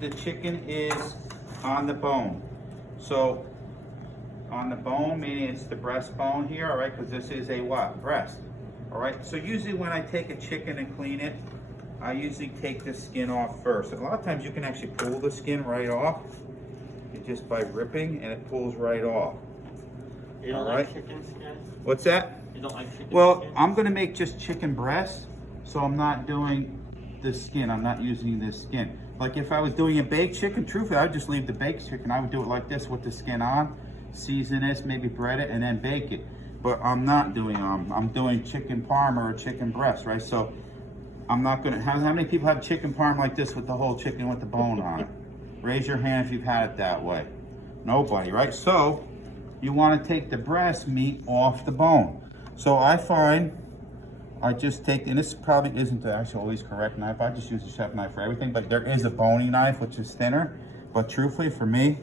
the chicken is on the bone. So on the bone, meaning it's the breastbone here, all right, because this is a what? Breast. All right, so usually when I take a chicken and clean it, I usually take the skin off first. A lot of times you can actually pull the skin right off, just by ripping, and it pulls right off. You don't like chicken skin? What's that? You don't like chicken skin? I'm gonna make just chicken breast, so I'm not doing the skin. I'm not using this skin. Like if I was doing a baked chicken, truthfully, I would just leave the baked chicken. I would do it like this with the skin on, season this, maybe bread it, and then bake it. But I'm not doing, I'm doing chicken parm or chicken breast, right? So I'm not gonna, how many people have chicken parm like this with the whole chicken with the bone on it? Raise your hand if you've had it that way. Nobody, right? So you wanna take the breast meat off the bone. So I find, I just take, and this probably isn't the actual always correct knife, I just use a chef knife for everything, but there is a bony knife which is thinner. But truthfully for me,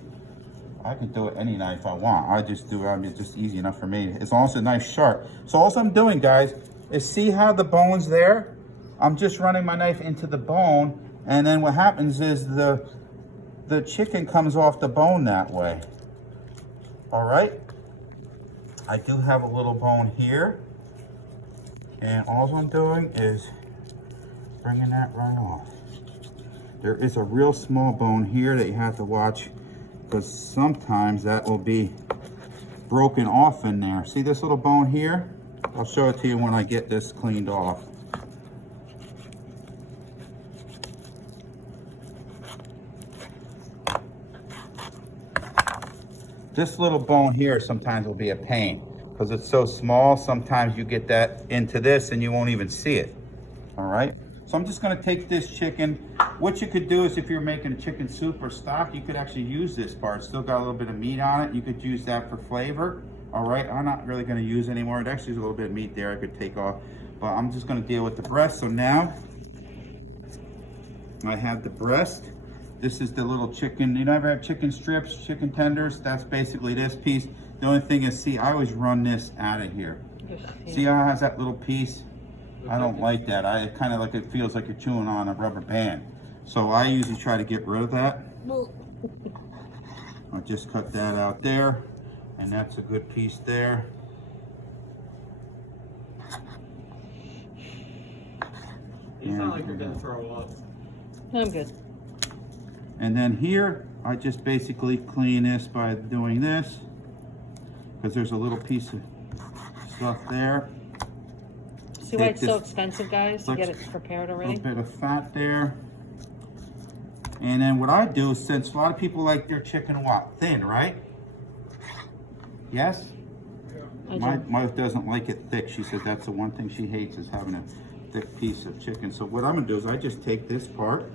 I can do it any knife I want. I just do it, I mean, it's just easy enough for me. It's also a nice sharp. So all I'm doing, guys, is see how the bone's there? I'm just running my knife into the bone, and then what happens is the chicken comes off the bone that way. All right? I do have a little bone here, and all I'm doing is bringing that right off. There is a real small bone here that you have to watch, because sometimes that will be broken off in there. See this little bone here? I'll show it to you when I get this cleaned off. This little bone here sometimes will be a pain because it's so small. Sometimes you get that into this and you won't even see it. All right. So I'm just going to take this chicken. What you could do is if you're making a chicken soup or stock, you could actually use this part. It's still got a little bit of meat on it. You could use that for flavor. All right. I'm not really going to use anymore. It actually is a little bit of meat there I could take off, but I'm just going to deal with the breast. So now I have the breast. This is the little chicken. You never have chicken strips, chicken tenders? That's basically this piece. The only thing is, see, I always run this out of here. See how it has that little piece? I don't like that. I kind of like, it feels like you're chewing on a rubber band. So I usually try to get rid of that. I'll just cut that out there, and that's a good piece there. You sound like you're gonna throw up. I'm good. And then here, I just basically clean this by doing this, because there's a little piece of stuff there. See why it's so expensive, guys, to get it prepared already? A little bit of fat there. And then what I do, since a lot of people like their chicken what? Thin, right? Yes? Yeah. My wife doesn't like it thick. She says that's the one thing she hates is having a thick piece of chicken. So what I'm gonna do is I just take this part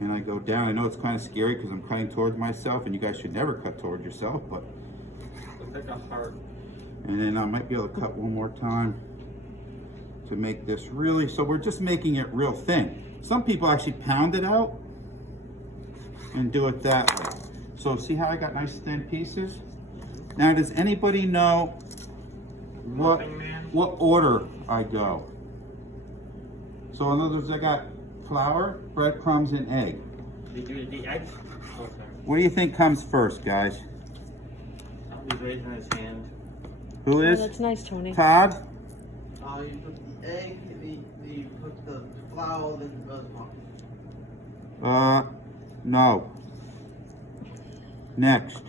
and I go down. I know it's kind of scary because I'm cutting towards myself, and you guys should never cut towards yourself, but. Looks like a heart. And then I might be able to cut one more time to make this really, so we're just making it real thin. Some people actually pound it out and do it that way. So see how I got nice thin pieces? Now does anybody know what order I go? So in other words, I got flour, breadcrumbs, and egg. Did you do the eggs? Okay. What do you think comes first, guys? He's raising his hand. Who is? Oh, that's nice, Tony. Todd? You put the egg, you put the flour, then the breadcrumbs. No. Next.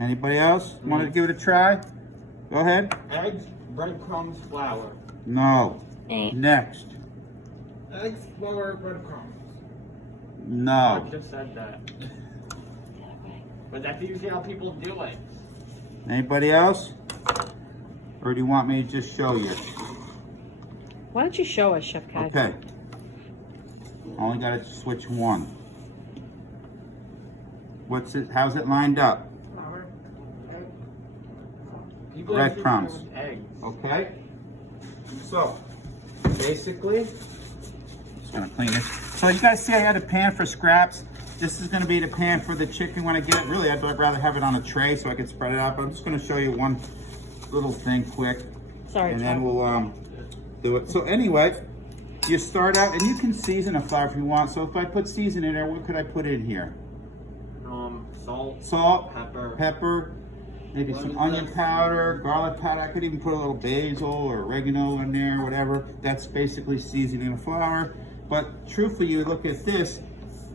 Anybody else want to give it a try? Go ahead. Eggs, breadcrumbs, flour. No. Next. Eggs, flour, breadcrumbs. No. I just said that. But that's usually how people do it. Anybody else? Or do you want me to just show you? Why don't you show us, Chef Kai? Okay. Only got to switch one. What's it? How's it lined up? Flour, egg. Breadcrumbs. Eggs. Okay. So, basically, just gonna clean this. So you guys see I had a pan for scraps. This is gonna be the pan for the chicken when I get it. Really, I'd rather have it on a tray so I can spread it out, but I'm just gonna show you one little thing quick. Sorry, and Chuck. then we'll do it. So anyway, you start out, and you can season a flour if you want. So if I put seasoning in there, what could I put in here? Salt, pepper, maybe some onion powder, garlic powder. I could even put a little basil or oregano in there, whatever. That's basically seasoning a flour. But truthfully, you look at this,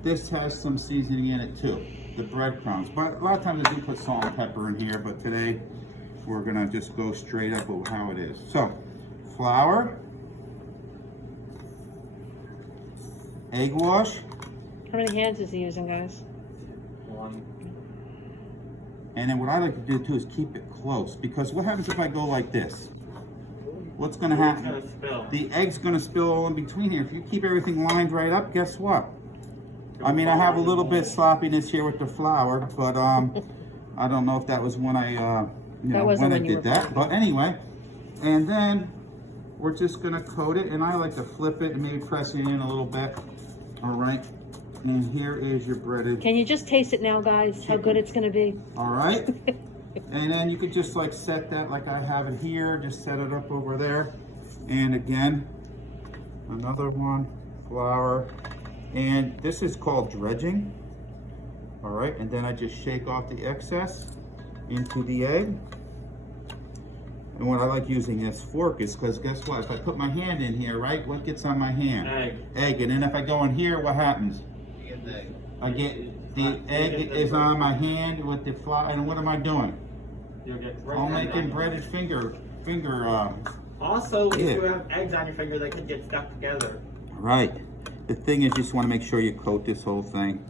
this has some seasoning in it too, the breadcrumbs. But a lot of times I do put salt and pepper in here, but today we're gonna just go straight up with how it is. So, flour, egg wash. How many hands is he using, guys? 1. And then what I like to do too is keep it close, because what happens if I go like this? What's gonna happen? It's gonna spill. The egg's gonna spill all in between here. If you keep everything lined right up, guess what? I mean, I have a little bit sloppiness here with the flour, but I don't know if that was when I, when I did that. But anyway, and then we're just gonna coat it, and I like to flip it and maybe press it in a little bit. All right, and here is your breaded. Can you just taste it now, guys? How good it's gonna be. All right, and then you could just like set that like I have it here. Just set it up over there, and again, another one, flour. And this is called dredging. All right, and then I just shake off the excess into the egg. And what I like using this fork is because guess what? If I put my hand in here, right, what gets on my hand? Egg. And then if I go in here, what happens? You get the egg. I get the egg is on my hand with the flour. And what am I doing? You'll get I'm making breaded finger. Also, if Yeah. you have eggs on your finger, they could get stuck together. Right. The thing is, you just want to make sure you coat this whole thing,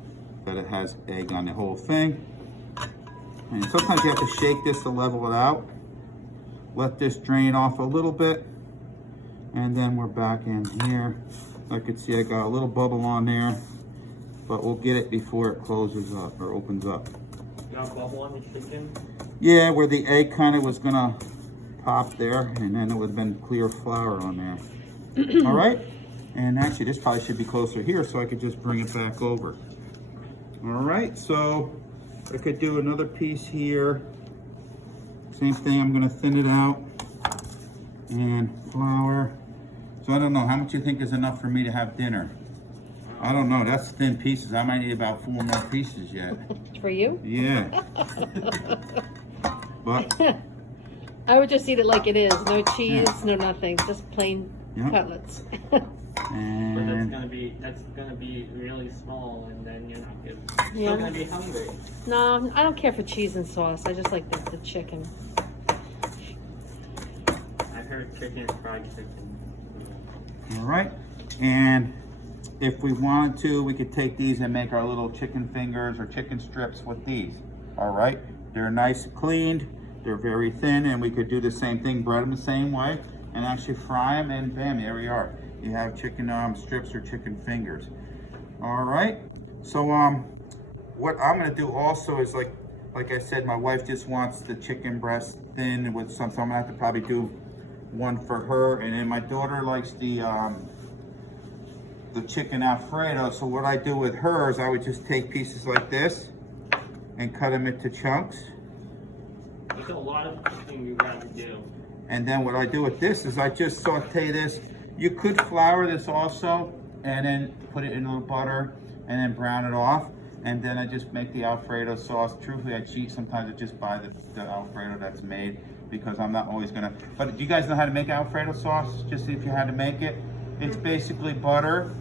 that it has egg on the whole thing. And sometimes you have to shake this to level it out. Let this drain off a little bit. And then we're back in here. I could see I got a little bubble on there, but we'll get it before it closes up or opens up. You got a bubble on the chicken? Yeah, where the egg kind of was gonna pop there, and then it would have been clear flour on there. All right. And actually, this probably should be closer here, so I could just bring it back over. All right, so I could do another piece here. Same thing, I'm gonna thin it out. And flour. So I don't know, how much you think is enough for me to have dinner? I don't know, that's thin pieces. I might need about 4 more pieces yet. For you? Yeah. But I would just eat it like it is. No cheese, no nothing. Just plain cutlets. and That's gonna be really small, and then you're not good. Yeah. Still gonna be hungry. No, I don't care for cheese and sauce. I just like the chicken. I've heard chicken, fried chicken. all right, and if we wanted to, we could take these and make our little chicken fingers or chicken strips with these. All right, they're nice and cleaned. They're very thin, and we could do the same thing, bread them the same way, and actually fry them, and bam, there we are. You have chicken strips or chicken fingers. All right, so what I'm gonna do also is like I said, my wife just wants the chicken breast thin with some, so I'm gonna have to probably do one for her, and then my daughter likes the chicken Alfredo. So what I do with hers, I would just take pieces like this and cut them into chunks. There's a lot of cooking you gotta do. And then what I do with this is I just saute this. You could flour this also and then put it in a little butter and then brown it off. And then I just make the Alfredo sauce. Truthfully, I cheat. Sometimes I just buy the Alfredo that's made because I'm not always gonna. But do you guys know how to make Alfredo sauce? Just if you had to make it. It's basically butter,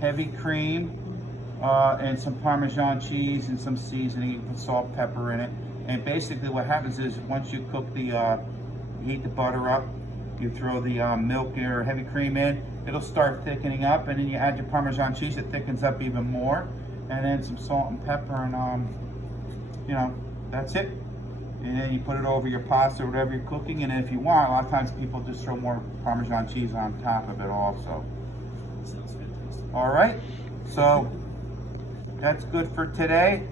heavy cream, and some Parmesan cheese and some seasoning. You can put salt, pepper in it. And basically what happens is once you cook you heat the butter up, you throw the milk or heavy cream in, it'll start thickening up, and then you add your Parmesan cheese, it thickens up even more, and then some salt and pepper, and that's it. And then you put it over your pasta or whatever you're cooking, and then if you want, a lot of times people just throw more Parmesan cheese on top of it also. Sounds fantastic. All right, so that's good for today.